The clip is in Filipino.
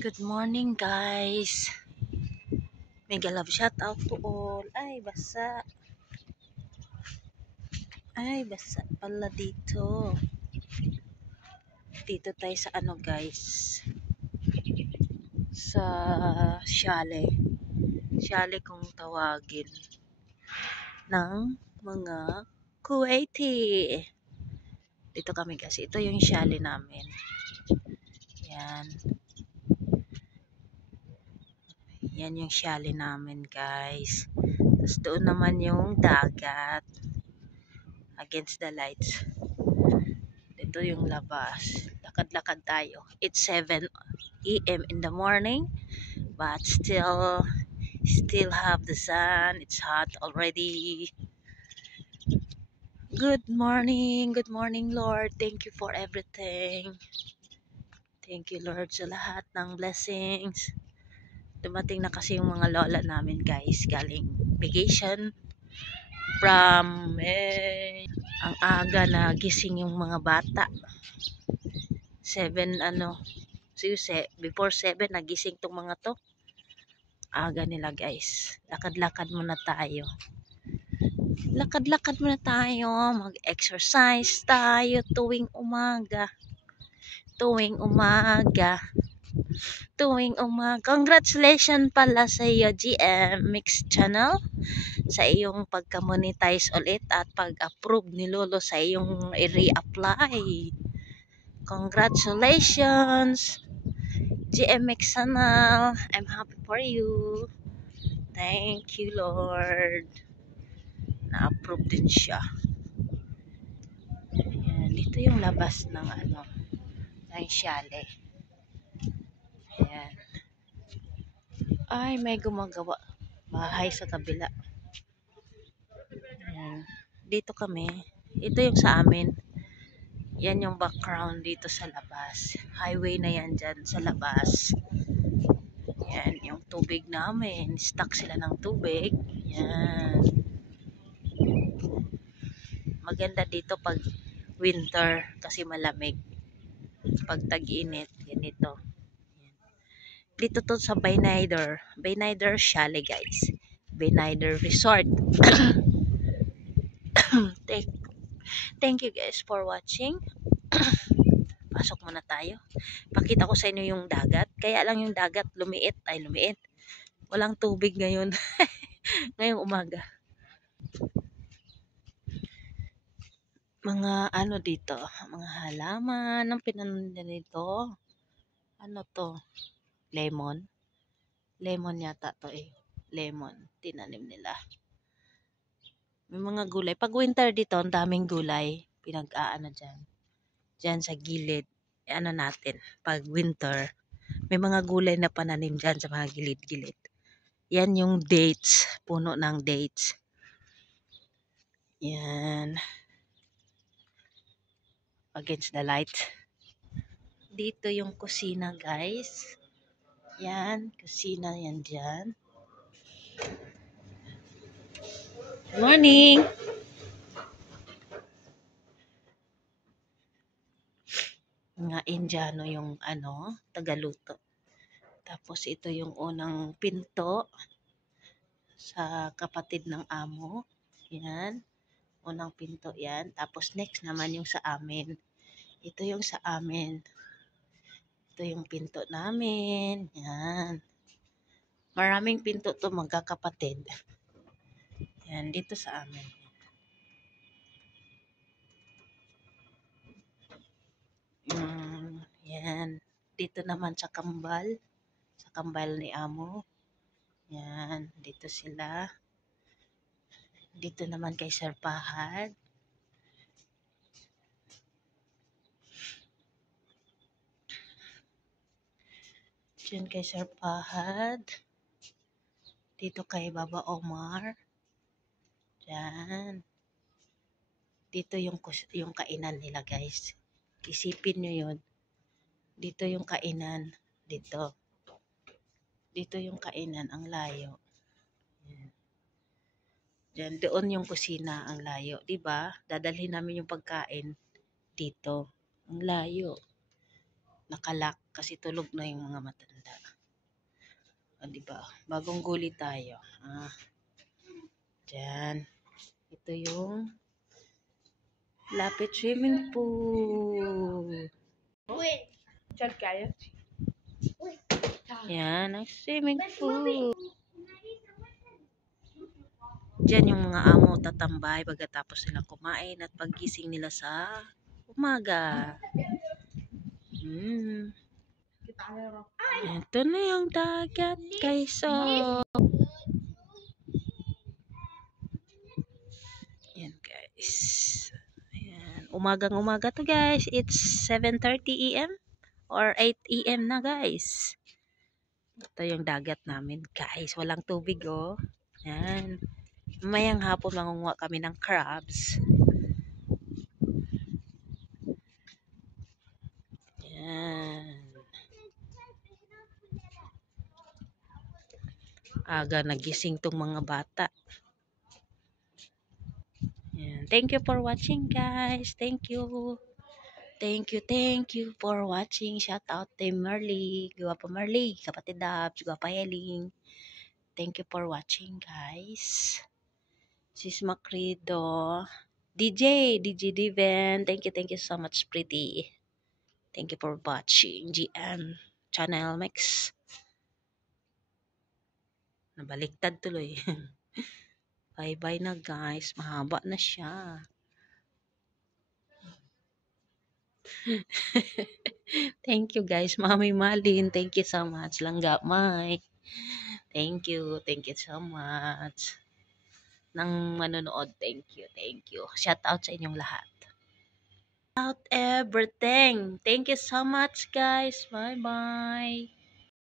Good morning, guys. Mega love shout out to all. Basa pala dito. Dito tayo sa ano, guys. Sa Shale. Shale kung tawagin. Ng mga Kuwaiti. Dito kami, guys. Ito yung Shale namin. Yan. Yan yung Shale namin, guys. Tapos doon naman yung dagat. Against the lights. Ito yung labas. Lakad-lakad tayo. It's 7 a.m. in the morning. But still have the sun. It's hot already. Good morning. Good morning, Lord. Thank you for everything. Thank you, Lord, sa lahat ng blessings. Dumating na kasi yung mga lola namin, guys. Galing vacation. Ang aga na gising yung mga bata. 7 before 7 nagising tong mga to. Aga nila, guys. Lakad-lakad muna tayo. Lakad-lakad muna tayo. Mag-exercise tayo tuwing umaga. Congratulations pala sa iyo, GM Mix Channel, sa iyong pagka-monetize ulit at pag-approve ni Lolo sa iyong i-reapply. Congratulations, GM Mix Channel. I'm happy for you. Thank you, Lord. Na-approve din siya. Ayan, dito yung labas ng ng Shale. Ayan. Ay, may gumagawa bahay sa kabila. Ayan. Dito kami. Ito yung sa amin. Yan yung background dito sa labas. Highway na yan dyan sa labas. Yan, yung tubig namin. Stuck sila ng tubig. Yan. Maganda dito pag winter kasi malamig. Pag tag-init, ganito. Dito to sa Baynidar Shale, guys. Baynidar Resort. Thank you, guys, for watching. Pasok muna tayo. Pakita ko sa inyo yung dagat. Kaya lang yung dagat lumiit. Walang tubig ngayon. Ngayong umaga. Mga dito, mga halaman ang pinanundan nito. Ano to? Lemon yata to eh. Lemon, tinanim nila. May mga gulay. Pag winter dito, ang daming gulay. Pinag-aano dyan. Dyan sa gilid. Natin. Pag winter, may mga gulay na pananim dyan sa mga gilid-gilid. Yan yung dates. Puno ng dates. Yan. Against the light. Dito yung kusina, guys. Yan. Kusina yan dyan. Morning! Mga Indiano yung tagaluto. Tapos ito yung unang pinto sa kapatid ng amo. Yan. Unang pinto yan. Tapos next naman yung sa amin. Ito yung sa amin. Ito yung pinto namin. Yan. Maraming pinto to magkakapatid. Yan. Dito sa amin. Yan. Dito naman sa kambal. Sa kambal ni amo. Yan. Dito sila. Dito naman kay Sir Pahad. Diyan kay Sir Pahad. Dito kay Baba Omar. Diyan. Dito yung kainan nila, guys. Isipin nyo yun. Dito yung kainan. Dito. Dito yung kainan. Ang layo. Diyan. Doon yung kusina. Ang layo. Diba? Dadalhin namin yung pagkain dito. Ang layo. Nakalak. Kasi tulog na yung mga matanda. O, diba? Bagong guli tayo. Dyan. Ito yung lapit swimming pool. Yan, ang swimming pool. Diyan yung mga amo tatambay pagkatapos nilang kumain at paggising nila sa umaga. Ito na yung dagat, guys. Yan, guys. Ayan. Umagang-umaga to, guys. It's 7:30 a.m. or 8 a.m. na, guys. Ito yung dagat namin, guys. Walang tubig, oh. Yan. Mayang hapon mangunguha kami ng crabs. Yan. Aga nagising tong mga bata. Yan. Thank you for watching, guys. Thank you. Thank you for watching. Shout out to Marley. Guwapa Marley. Kapatid Dabs. Guwapa Heling. Thank you for watching, guys. Sis Macrido. DJ Diven. Thank you so much, pretty. Thank you for watching. GM Channel Mix. Nabaliktad tuloy. Bye-bye na, guys. Mahaba na siya. Thank you, guys. Mami Malin, thank you so much. Langga Mai. Thank you so much. Nang manonood, thank you. Shout out sa inyong lahat. Out everything. Thank you so much, guys. Bye-bye.